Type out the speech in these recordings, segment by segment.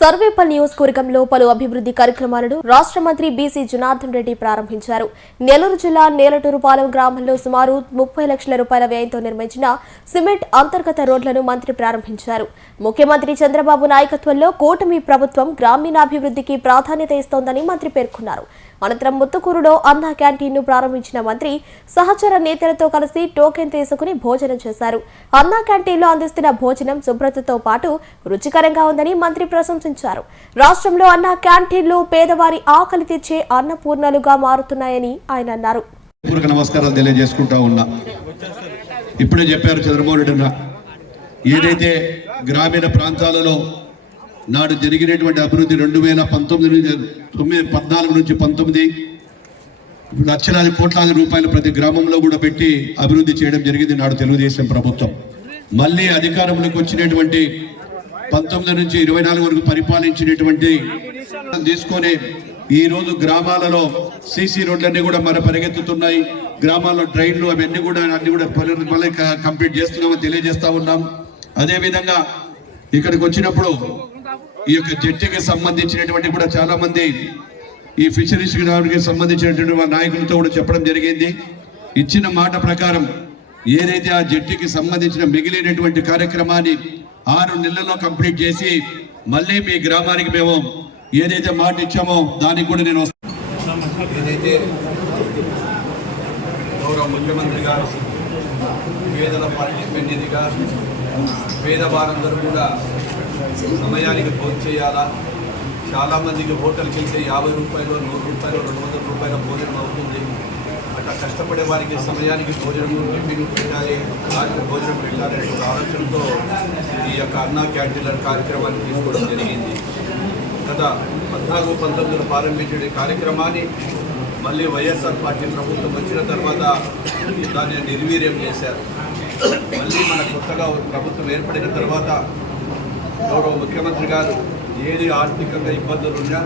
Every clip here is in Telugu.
సర్వేపల్లి నియోజకవర్గంలో పలు అభివృద్ధి కార్యక్రమాలను రాష్ట్ర మంత్రి బీసీ జనార్దన్ రెడ్డి ప్రారంభించారు. నెల్లూరు జిల్లా నేలటూరుపాలెం గ్రామంలో సుమారు 30 లక్షల రూపాయల వ్యయంతో నిర్మించిన సిమెంట్ అంతర్గత రోడ్లను మంత్రి ప్రారంభించారు. ముఖ్యమంత్రి చంద్రబాబు నాయకత్వంలో కూటమి ప్రభుత్వం గ్రామీణాభివృద్ధికి ప్రాధాన్యత ఇస్తోందని మంత్రి పేర్కొన్నారు. అనంతరం ముత్తుకూరులో అన్నా క్యాంటీన్ను ప్రారంభించిన మంత్రి సహచర నేతలతో కలిసి టోకెన్ తీసుకుని భోజనం చేశారు. అన్నా క్యాంటీన్లో అందిస్తున్న భోజనం శుభ్రతతో పాటు రుచికరంగా ఉందని మంత్రి ప్రశంసించారు. రాష్ట్రంలో అన్నా క్యాంటీన్లు పేదవారి ఆకలి తీర్చే అన్నపూర్ణలుగా మారుతున్నాయని ఆయన అన్నారు. నమస్కారాలు తెలియజేసుకుంటా ఉన్నా. ఇప్పుడే చెప్పారు చంద్రబాబు రెడ్డి, ఏదైతే గ్రామీణ ప్రాంతాలలో నాడు జరిగినటువంటి అభివృద్ధి 2014 నుంచి 19 లక్షలాది కోట్లాది రూపాయలు ప్రతి గ్రామంలో కూడా పెట్టి అభివృద్ధి చేయడం జరిగింది నాడు తెలుగుదేశం ప్రభుత్వం. మళ్ళీ అధికారంలోకి వచ్చినటువంటి 19 నుంచి 24 వరకు పరిపాలించినటువంటి తీసుకొని ఈ రోజు గ్రామాలలో సీసీ రోడ్లన్నీ కూడా పరిగెత్తుతున్నాయి. గ్రామాల్లో డ్రైన్లు అవన్నీ కూడా మళ్ళీ కంప్లీట్ చేస్తున్నామని తెలియజేస్తా ఉన్నాం. అదేవిధంగా ఇక్కడికి వచ్చినప్పుడు ఈ యొక్క జట్టుకి సంబంధించినటువంటి కూడా చాలా మంది ఈ ఫిషరీస్ కి సంబంధించినటువంటి నాయకులతో కూడా చెప్పడం జరిగింది. ఇచ్చిన మాట ప్రకారం ఏదైతే ఆ జట్టుకి సంబంధించిన మిగిలినటువంటి కార్యక్రమాన్ని 6 నెలల్లో కంప్లీట్ చేసి మళ్ళీ మీ గ్రామానికి మేము ఏదైతే మాట ఇచ్చామో దానికి కూడా నేను ఏదైతే గౌరవ ముఖ్యమంత్రి గారు పేదల పార్లమెంట్ నిధిగా పేదవారందరూ కూడా సమయానికి భోజనం చేయాలా, చాలామందికి హోటల్కి వెళ్తే 50 రూపాయలు, 100 రూపాయలు, 200 రూపాయల భోజనం అవుతుంది. అట్లా కష్టపడే వారికి సమయానికి భోజనం టిఫిన్ పెట్టాలి, రాత్రి భోజనం పెట్టాలనే ఆలోచనతో ఈ యొక్క అన్నా క్యాంటీన్ల కార్యక్రమాన్ని తీసుకోవడం జరిగింది. గత 14-19 ప్రారంభించిన కార్యక్రమాన్ని మళ్ళీ వైఎస్ఆర్ పార్టీ ప్రభుత్వం వచ్చిన తర్వాత దాన్ని నిర్వీర్యం చేశారు. మళ్ళీ మన కొత్తగా ప్రభుత్వం ఏర్పడిన తర్వాత గౌరవ ముఖ్యమంత్రి గారు ఏది ఆర్థికంగా ఇబ్బందులున్నా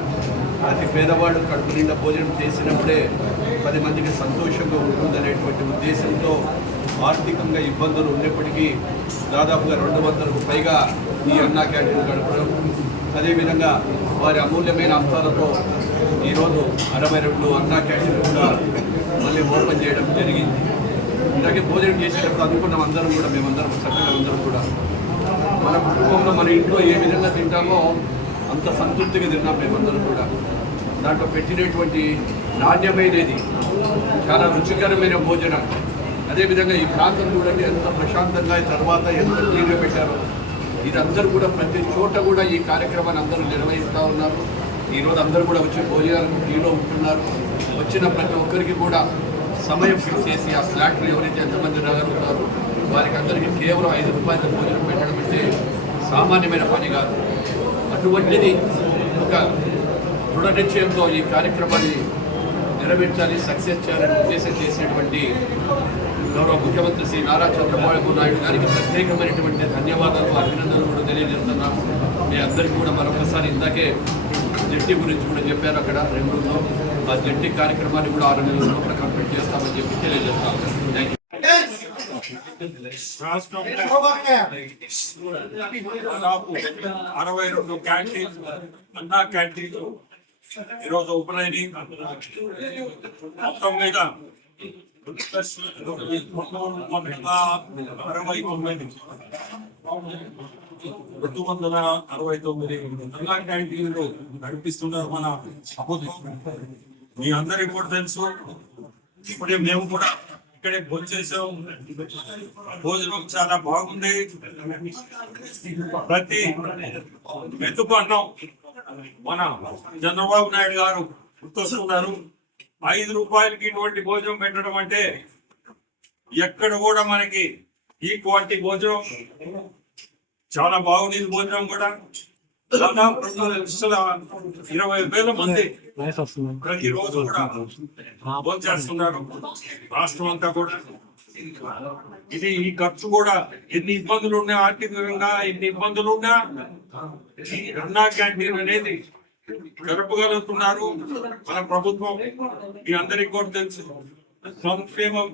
ప్రతి పేదవాడు కడుపు నిండా భోజనం చేసినప్పుడే 10 మందికి సంతోషంగా ఉంటుందనేటువంటి ఉద్దేశంతో ఆర్థికంగా ఇబ్బందులు ఉన్నప్పటికీ దాదాపుగా 200కు పైగా ఈ అన్నా క్యాంటీన్ గడపడం, అదేవిధంగా వారి అమూల్యమైన అంశాలతో ఈరోజు 62 అన్నా క్యాంటీన్ కూడా మళ్ళీ ఓపెన్ చేయడం జరిగింది. ఇలాగే భోజనం చేసేటప్పుడు అనుకున్నాం అందరం కూడా, మేమందరం చక్కగా అందరం కూడా మన కుటుంబంలో మన ఇంట్లో ఏ విధంగా తింటామో అంత సంతృప్తిగా తిన్నాం మేమందరం కూడా. దాంట్లో పెట్టినటువంటి నాణ్యమైనది చాలా రుచికరమైన భోజనం. అదేవిధంగా ఈ ప్రాంతం చూడండి ఎంత ప్రశాంతంగా, తర్వాత ఎంత క్లీన్గా పెట్టారో. ఇది అందరూ కూడా ప్రతి చోట కూడా ఈ కార్యక్రమాన్ని అందరూ నిర్వహిస్తూ ఉన్నారు. ఈరోజు అందరూ కూడా వచ్చి భోజనాలకు క్యూలో ఉంటున్నారు. వచ్చిన ప్రతి ఒక్కరికి కూడా సమయం ఫిక్స్ చేసి ఆ స్లాట్లో ఎవరైతే ఎంతమంది రాగలుగుతారో వారికి అందరికీ కేవలం 5 రూపాయల భోజనం పెట్టడం అంటే సామాన్యమైన పని కాదు. అటువంటిది ఒక దృఢ నిశ్చయంతో ఈ కార్యక్రమాన్ని నెరవేర్చాలి, సక్సెస్ చేయాలని ఉద్దేశం చేసినటువంటి గౌరవ ముఖ్యమంత్రి శ్రీ నారా చంద్రబాబు నాయుడు గారికి ప్రత్యేకమైనటువంటి ధన్యవాదాలు, అభినందనలు కూడా తెలియజేస్తున్నాము. మీ అందరికీ కూడా మరొకసారి ఇందాకే జట్టి గురించి కూడా చెప్పారు అక్కడ రెండులో. ఆ జట్టి కార్యక్రమాన్ని కూడా 6 నెలల లోపల కంప్లీట్ చేస్తామని చెప్పి తెలియజేస్తాము. Thank you. దాదాపు 62 క్యాంటీన్ అన్నా క్యాంటీన్లు ఈరోజు ఓపెన్ అయినాయి. మొత్తం మీద 269 అన్నా క్యాంటీన్లు నడిపిస్తున్నారు మన ప్రభుత్వం. మీ అందరికీ కూడా తెలుసు. ఇప్పుడే మేము కూడా ఇక్కడే భోజనం చేసాం. భోజనం చాలా బాగుంది. ప్రతి మెతుకు అన్నం మన చంద్రబాబు నాయుడు గారు గుర్తొస్తున్నారు. 5 రూపాయలకి ఇటువంటి భోజనం పెట్టడం అంటే ఎక్కడ కూడా మనకి ఈ క్వాలిటీ భోజనం చాలా బాగుంది. భోజనం కూడా దాదాపు 2,20,000 మంది ప్రతిరోజు కూడా భోజనం చేస్తున్నారు రాష్ట్రం అంతా కూడా. ఇది ఈ ఖర్చు కూడా ఎన్ని ఇబ్బందులు ఉన్నా, ఆర్థికంగా ఎన్ని ఇబ్బందులు ఉన్నా ఈ అన్నా క్యాంటీన్ అనేది జరపగలుగుతున్నారు మన ప్రభుత్వం. మీ అందరికీ కూడా తెలుసు. సంక్షేమం,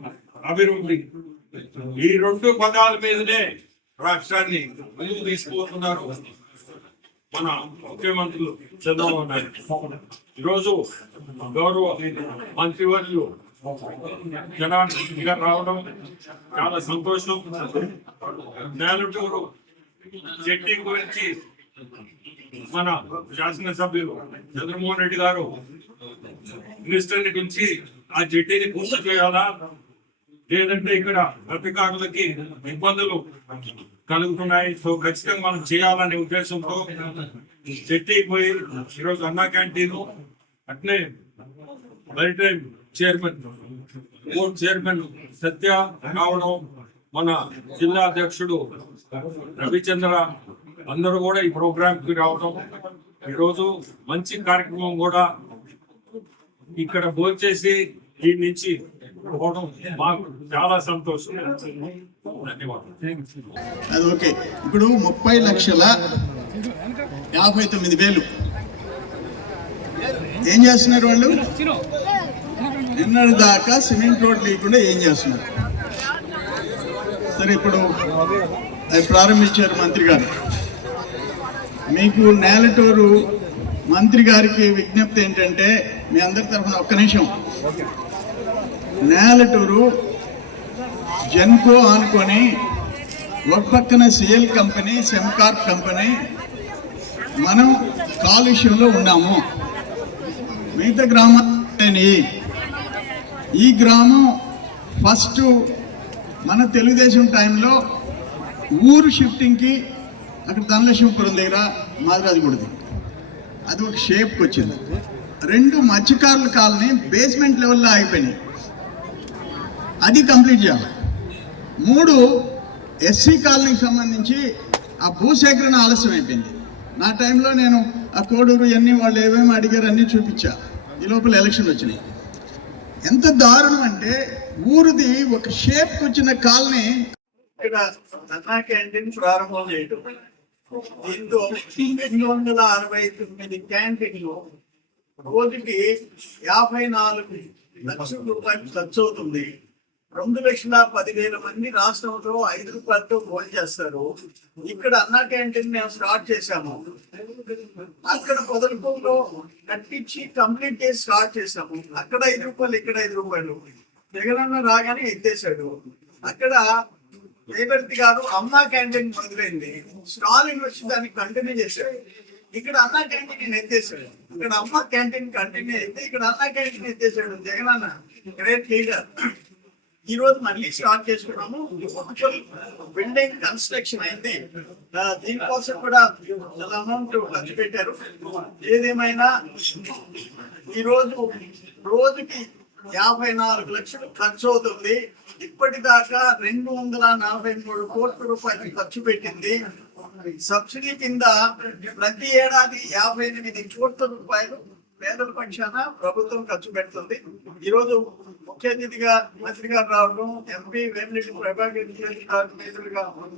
అభివృద్ధి ఈ 2 పదాల మీదనే రాష్ట్రాన్ని ముందుకు తీసుకుపోతున్నారు. మన ముఖ్యమంత్రులు చంద్రబాబు నాయుడు ఈరోజు గౌరవ మంత్రివర్యులు జనార్దన్ గారు రావడం చాలా సంతోషం. నేలటూరు జట్టి గురించి మన శాసనసభ్యులు చంద్రమోహన్ రెడ్డి గారు మినిస్టర్ని గురించి ఆ జట్టీని పూర్తి చేయాలా, లేదంటే ఇక్కడ అధికారులకి ఇబ్బందులు కలుగుతున్నాయి, సో ఖచ్చితంగా మనం చేయాలనే ఉద్దేశంతో జట్టీకి పోయి ఈరోజు అన్నా క్యాంటీన్ అట్లే మెరిటైమ్ చైర్మన్ బోర్డు చైర్మన్ సత్య రావడం, మన జిల్లా అధ్యక్షుడు రవిచంద్ర అందరూ కూడా ఈ ప్రోగ్రామ్ కి రావడం, ఈరోజు మంచి కార్యక్రమం కూడా ఇక్కడ భోంచేసి ఈ నుంచి పోవడం మాకు చాలా సంతోషం. ధన్యవాదాలు. అది ఓకే. ఇప్పుడు 30,59,000 ఏం చేస్తున్నారు వాళ్ళు? నిన్నటి దాకా సిమెంట్ రోడ్ లేకుండా ఏం చేస్తున్నారు? సరే, ఇప్పుడు అది ప్రారంభించారు మంత్రి గారు. మీకు నేలటూరు మంత్రి గారికి విజ్ఞప్తి ఏంటంటే, మీ అందరి తరఫున ఒక్క నిమిషం, నేలటూరు జెన్కో అనుకొని ఒక పక్కన సిఎల్ కంపెనీ, సెమ్కార్ప్ కంపెనీ, మనం కాలుష్యంలో ఉన్నాము. మిగతా గ్రామాలు ఈ గ్రామం ఫస్ట్ మన తెలుగుదేశం టైంలో ఊరు షిఫ్టింగ్కి అక్కడ ధనలక్ష్మీపురం దగ్గర మాదిరాజుగూడది అది ఒక షేప్కి వచ్చింది. 2 మత్స్యకారుల కాలనీ బేస్మెంట్ లెవెల్లో ఆగిపోయినాయి, అది కంప్లీట్ చేయాలి. 3 ఎస్సీ కాలనీకి సంబంధించి ఆ భూసేకరణ ఆలస్యం అయిపోయింది. నా టైంలో నేను ఆ కోడూరు అన్ని వాళ్ళు ఏమేమి అడిగారు అన్నీ చూపించా. ఈ లోపల ఎలక్షన్ వచ్చినాయి. ఎంత దారుణం అంటే, ఊరిది ఒక షేప్కి వచ్చిన కాలనీ ఇక్కడ అన్నా క్యాంటీన్ ప్రారంభం చేయటం, దీంతో 269 క్యాంటీన్లు రోజుకి 54 లక్షల రూపాయలు ఖర్చు అవుతుంది. 2,10,000 మంది రాష్ట్రంలో 5 రూపాయలతో భోజనం చేస్తారు. ఇక్కడ అన్నా క్యాంటీన్ మేము స్టార్ట్ చేశాము. అక్కడ పొదలపూర్లో కట్టించి కంప్లీట్ చేసి స్టార్ట్ చేశాము. అక్కడ 5 రూపాయలు, ఇక్కడ 5 రూపాయలు. జగనన్న రాగానే ఎత్తేసాడు. అక్కడ రేవంత్ గారు అన్నా క్యాంటీన్ మొదలైంది, స్టాలిన్ వచ్చి దాన్ని కంటిన్యూ చేశాడు. ఇక్కడ అన్నా క్యాంటీన్ ఎత్తేసాడు. ఇక్కడ అమ్మ క్యాంటీన్ కంటిన్యూ అయితే ఇక్కడ అన్నా క్యాంటీన్ ఎత్తేసాడు. Jagananna great leader. ఈ రోజు మళ్ళీ స్టార్ట్ చేసుకున్నాము. బిల్డింగ్ కన్స్ట్రక్షన్ అయింది, దీనికోసం కూడా చాలా అమౌంట్ ఖర్చు పెట్టారు. ఏదేమైనా ఈ రోజుకి 54 లక్షలు ఖర్చు అవుతుంది. ఇప్పటిదాకా 243 కోట్ల రూపాయలు ఖర్చు పెట్టింది. సబ్సిడీ కింద ప్రతి ఏడాది 58 కోట్ల రూపాయలు పేదల పక్షాన ప్రభుత్వం ఖర్చు పెడుతుంది. ఈరోజు ముఖ్య అతిథిగా మంత్రి గారు రావడం, ఎంపీ వేమిరెడ్డి ప్రభాకర్ గారు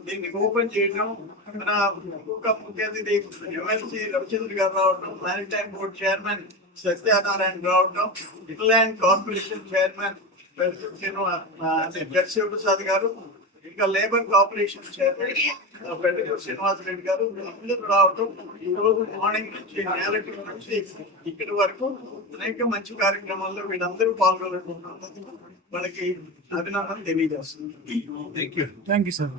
దీన్ని ఓపెన్ చేయడం, మన ముఖ్య అతిథి ఎమ్మెల్సీ రవిచంద్ర గారు రావడం, మారిటైమ్ బోర్డు చైర్మన్ సత్యనారాయణ రావడం, ఇంగ్లాండ్ కార్పొరేషన్ చైర్మన్ ప్రసాద్ గారు, ఇంకా labour corporation chairman Peddakuru Srinivas Reddy గారు అందరూ రావడం, ఈ రోజు మార్నింగ్ నుంచి నేలటూరు నుంచి ఇక్కడి వరకు అనేక మంచి కార్యక్రమాల్లో వీళ్ళందరూ పాల్గొనడం వాళ్ళకి అభినందన తెలియజేస్తుంది. Thank you sir.